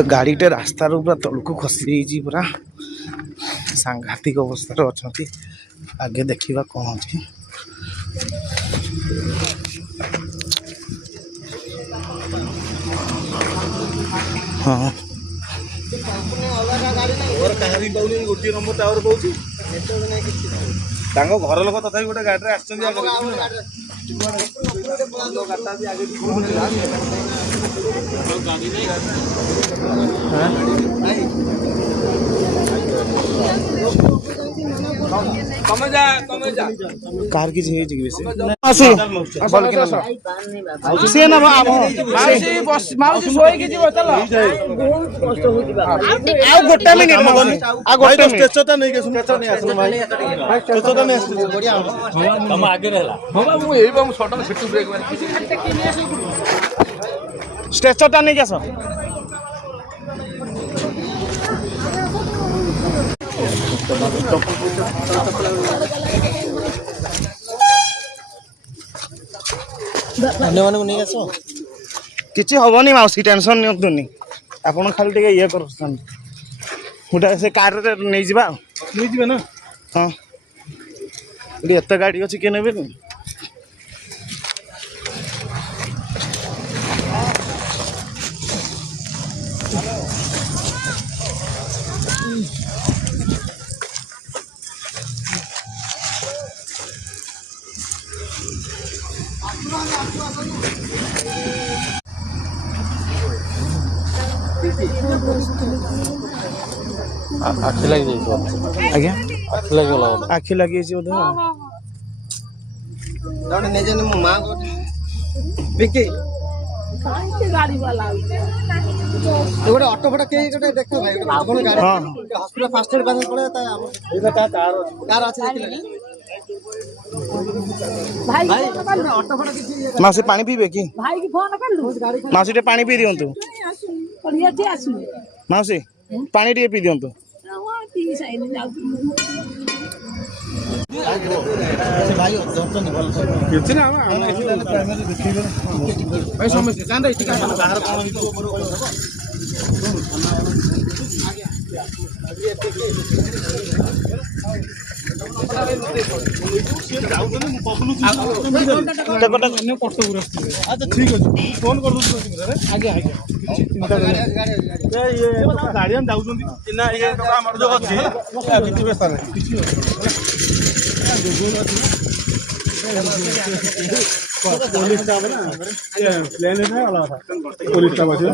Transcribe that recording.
गोटे गाड़ीटे रास्तार पूरा तलू खसी जाइए पूरा सांघातिक अवस्था अच्छा आगे देखा कौन अच्छी हाँ गोटे नंबर टावर पाँच घर लोक तथा गोटे गाड़ी कार की सी ना गोटे मिनिट स्टेचर नहीं स्टेचर नहीं आस किसी हेनी मौसी टेंशन नि आपड़ खाली ये कर गोटे से कार नहीं जावा ना हाँ एत गाड़ी अच्छी किए ने आखि लगी आज्ञा आखि लगी आखि लगी बोधे गोटे ऑटो फटो के गोटे देख भाई हॉस्पिटल फास्ट एड बात पड़े कार अच्छे भाई ऑटो फटो किसी मासी पानी पीबे कि भाई की फोन कर लू मासी टे पानी पी दियंतु बढ़िया थे आसु मासी पानी टे पी दियंतु टी साइड जाऊ भाई जंतन भल किसी ना प्राइमरी देखिए भाई समस्या कांदा इति का बाहर ठीक अच्छे फोन कर आगे आगे चिंता गाड़ियान जाऊँ ये जो अच्छी किसी व्यवस्था नहीं पुलिस स्टाफ है ना प्लेन है वाला था पुलिस स्टाफ अच्छे